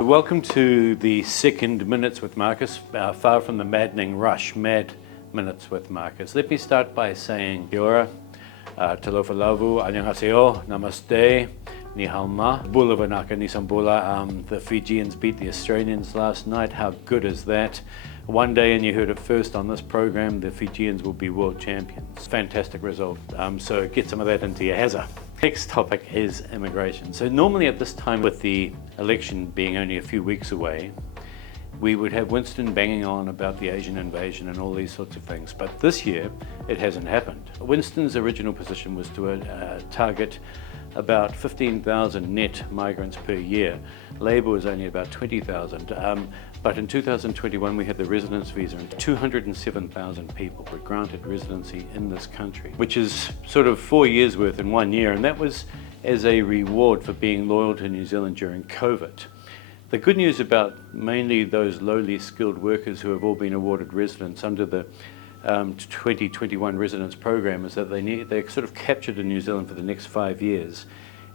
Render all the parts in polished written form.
Welcome to the second Minutes with Marcus, far from the maddening rush, Mad Minutes with Marcus. Let me start by saying kia ora, talofa lavu, annyeonghaseyo, namaste, ni hao ma, bula vanaka ni sambula. The Fijians beat the Australians last night. How good is that? One day, and you heard it first on this program, the Fijians will be world champions. Fantastic result. So get some of that into your hazza. Next topic is immigration. So normally at this time, with the election being only a few weeks away, we would have Winston banging on about the Asian invasion and all these sorts of things. But this year, it hasn't happened. Winston's original position was to target about 15,000 net migrants per year. Labour was only about 20,000. But in 2021, we had the residence visa, and 207,000 people were granted residency in this country, which is sort of 4 years worth in 1 year. And that was as a reward for being loyal to New Zealand during COVID. The good news about mainly those lowly skilled workers who have all been awarded residence under the 2021 residence program is that they're sort of captured in New Zealand for the next 5 years,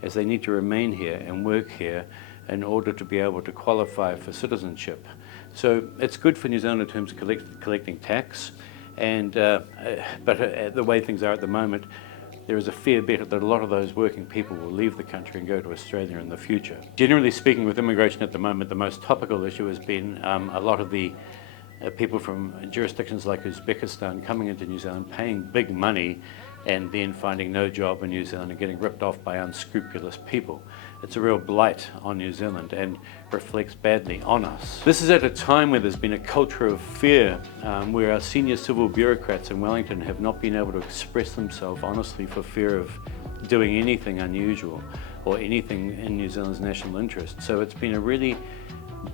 as they need to remain here and work here in order to be able to qualify for citizenship. So it's good for New Zealand in terms of collecting tax, and but the way things are at the moment, there is a fair bet that a lot of those working people will leave the country and go to Australia in the future. Generally speaking, with immigration at the moment, the most topical issue has been a lot of the people from jurisdictions like Uzbekistan coming into New Zealand, paying big money, and then finding no job in New Zealand and getting ripped off by unscrupulous people. It's a real blight on New Zealand and reflects badly on us. This is at a time where there's been a culture of fear, where our senior civil bureaucrats in Wellington have not been able to express themselves honestly for fear of doing anything unusual or anything in New Zealand's national interest. So it's been a really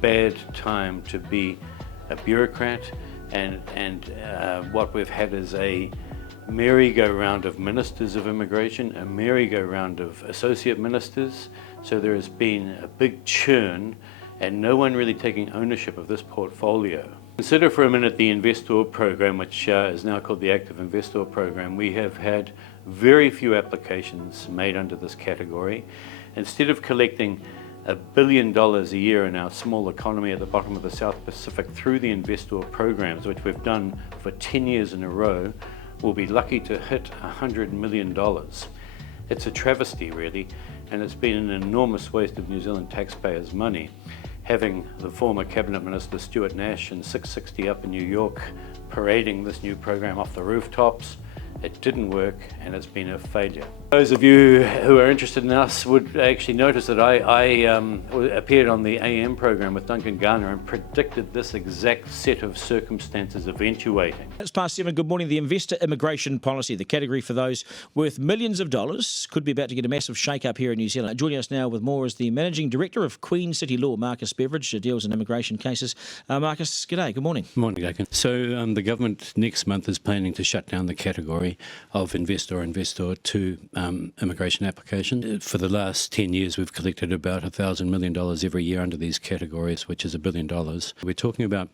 bad time to be a bureaucrat, and what we've had is a merry-go-round of ministers of immigration, a merry-go-round of associate ministers. So there has been a big churn and no one really taking ownership of this portfolio. Consider for a minute the Investor program, which is now called the Active Investor program. We have had very few applications made under this category. Instead of collecting $1 billion a year in our small economy at the bottom of the South Pacific through the Investor programs, which we've done for 10 years in a row, we'll be lucky to hit $100 million. It's a travesty, really, and it's been an enormous waste of New Zealand taxpayers' money. Having the former Cabinet Minister Stuart Nash in 660 up in New York parading this new program off the rooftops, it didn't work, and it's been a failure. Those of you who are interested in us would actually notice that I appeared on the AM program with Duncan Garner and predicted this exact set of circumstances eventuating. It's past 7. Good morning. The investor immigration policy, the category for those worth millions of dollars, could be about to get a massive shake-up here in New Zealand. Joining us now with more is the Managing Director of Queen City Law, Marcus Beveridge, who deals in immigration cases. Marcus, g'day. Good morning. Morning, Duncan. So the government next month is planning to shut down the category of Investor 2 immigration application. For the last 10 years, we've collected about $1,000 million every year under these categories, which is $1 billion. We're talking about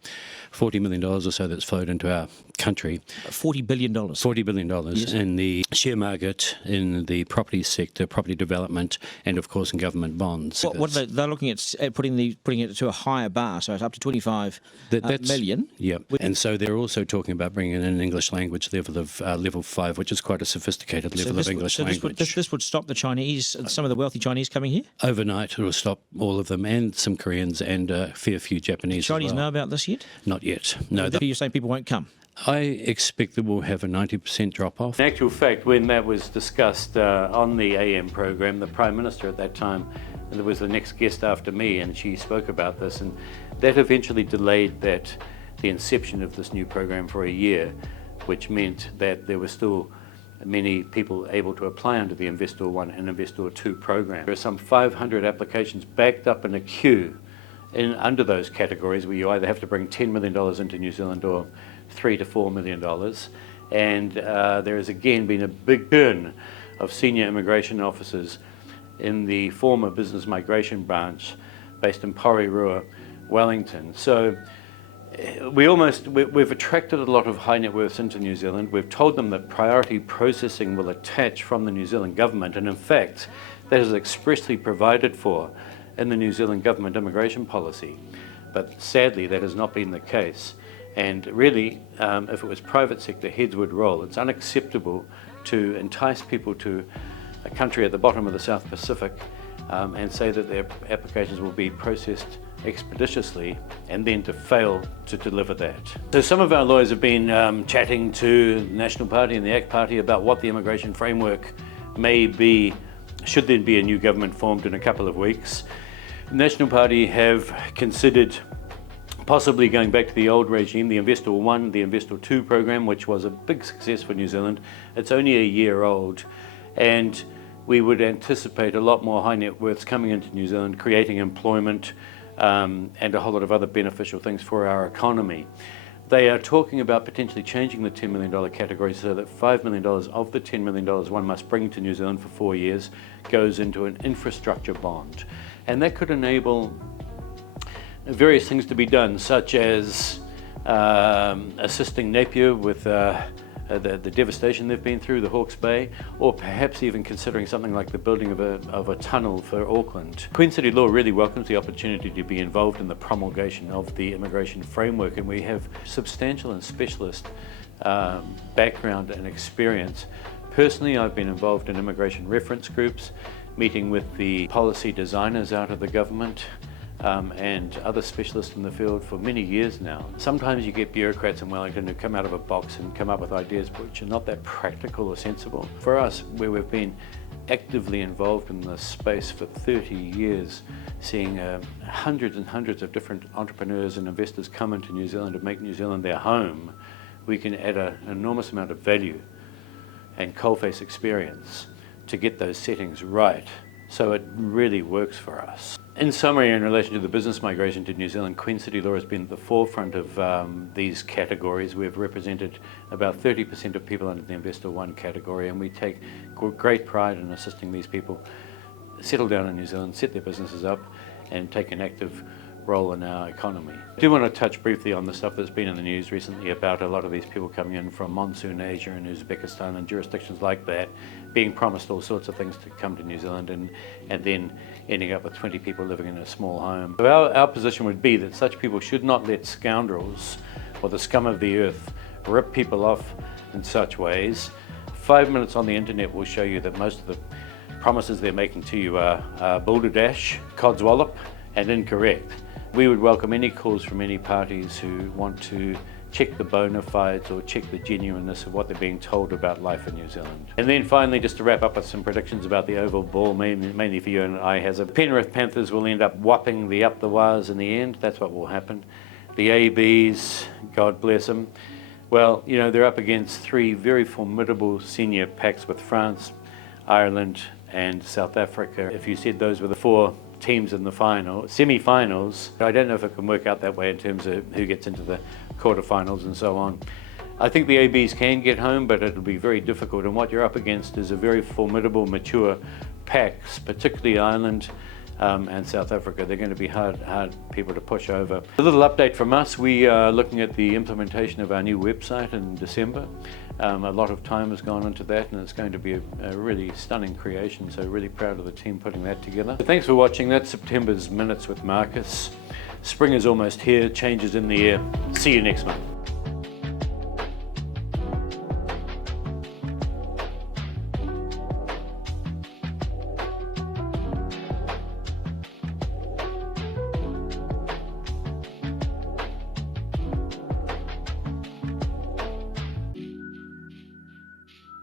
$40 million or so that's flowed into our country. $40 billion. $40 billion yes. In the share market, in the property sector, property development, and of course in government bonds. What are they're looking at putting it to a higher bar, so it's up to 25 million. Yeah, and so they're also talking about bringing in an English language level of level 5, which is quite a sophisticated level of English language. This would stop the Chinese, some of the wealthy Chinese coming here? Overnight, it will stop all of them, and some Koreans and a fair few Japanese. Do Chinese know about this yet? Not yet. No. You're saying people won't come? I expect that we'll have a 90% drop-off. In actual fact, when that was discussed on the AM program, the Prime Minister at that time, and there was the next guest after me, and she spoke about this, and that eventually delayed the inception of this new program for a year, which meant that there were still many people able to apply under the Investor 1 and Investor 2 program. There are some 500 applications backed up in a queue under those categories, where you either have to bring $10 million into New Zealand or $3 to $4 million. And there has again been a big churn of senior immigration officers in the former business migration branch based in Porirua, Wellington. So we've attracted a lot of high net worths into New Zealand. We've told them that priority processing will attach from the New Zealand government, and in fact that is expressly provided for in the New Zealand government immigration policy. But sadly, that has not been the case. And really, if it was private sector, heads would roll. It's unacceptable to entice people to a country at the bottom of the South Pacific and say that their applications will be processed expeditiously and then to fail to deliver that. So some of our lawyers have been chatting to the National Party and the ACT Party about what the immigration framework may be, should there be a new government formed in a couple of weeks. The National Party have considered possibly going back to the old regime, the Investor 1, the Investor 2 program, which was a big success for New Zealand. It's only a year old, and we would anticipate a lot more high net worths coming into New Zealand, creating employment and a whole lot of other beneficial things for our economy. They are talking about potentially changing the $10 million category so that $5 million of the $10 million one must bring to New Zealand for 4 years goes into an infrastructure bond. And that could enable various things to be done, such as assisting Napier with the devastation they've been through, the Hawke's Bay, or perhaps even considering something like the building of a tunnel for Auckland. Queen City Law really welcomes the opportunity to be involved in the promulgation of the immigration framework, and we have substantial and specialist background and experience. Personally, I've been involved in immigration reference groups, meeting with the policy designers out of the government, and other specialists in the field for many years now. Sometimes you get bureaucrats in Wellington who come out of a box and come up with ideas which are not that practical or sensible. For us, where we've been actively involved in this space for 30 years, seeing hundreds and hundreds of different entrepreneurs and investors come into New Zealand to make New Zealand their home, we can add an enormous amount of value and coalface experience to get those settings right. So it really works for us. In summary, in relation to the business migration to New Zealand, Queen City Law has been at the forefront of these categories. We've represented about 30% of people under the Investor 1 category, and we take great pride in assisting these people settle down in New Zealand, set their businesses up, and take an active role in our economy. I do want to touch briefly on the stuff that's been in the news recently about a lot of these people coming in from Monsoon Asia and Uzbekistan and jurisdictions like that, being promised all sorts of things to come to New Zealand and then ending up with 20 people living in a small home. So our position would be that such people should not let scoundrels or the scum of the earth rip people off in such ways. 5 minutes on the internet will show you that most of the promises they're making to you are balderdash, codswallop, and incorrect. We would welcome any calls from any parties who want to check the bona fides or check the genuineness of what they're being told about life in New Zealand. And then finally, just to wrap up with some predictions about the oval ball, mainly for you and I, has a Penrith Panthers will end up whopping the up the wires in the end. That's what will happen. The ABs, God bless them. Well, you know, they're up against three very formidable senior packs with France, Ireland, and South Africa. If you said those were the four teams in the semi-finals, I don't know if it can work out that way in terms of who gets into the quarterfinals and so on. I think the ABs can get home, but it'll be very difficult, and what you're up against is a very formidable, mature packs, particularly Ireland and South Africa. They're going to be hard people to push over. A little update from us. We are looking at the implementation of our new website in December. A lot of time has gone into that, and it's going to be a really stunning creation, so really proud of the team putting that together. So thanks for watching. That's September's Minutes with Marcus. Spring is almost here, changes in the air. See you next month.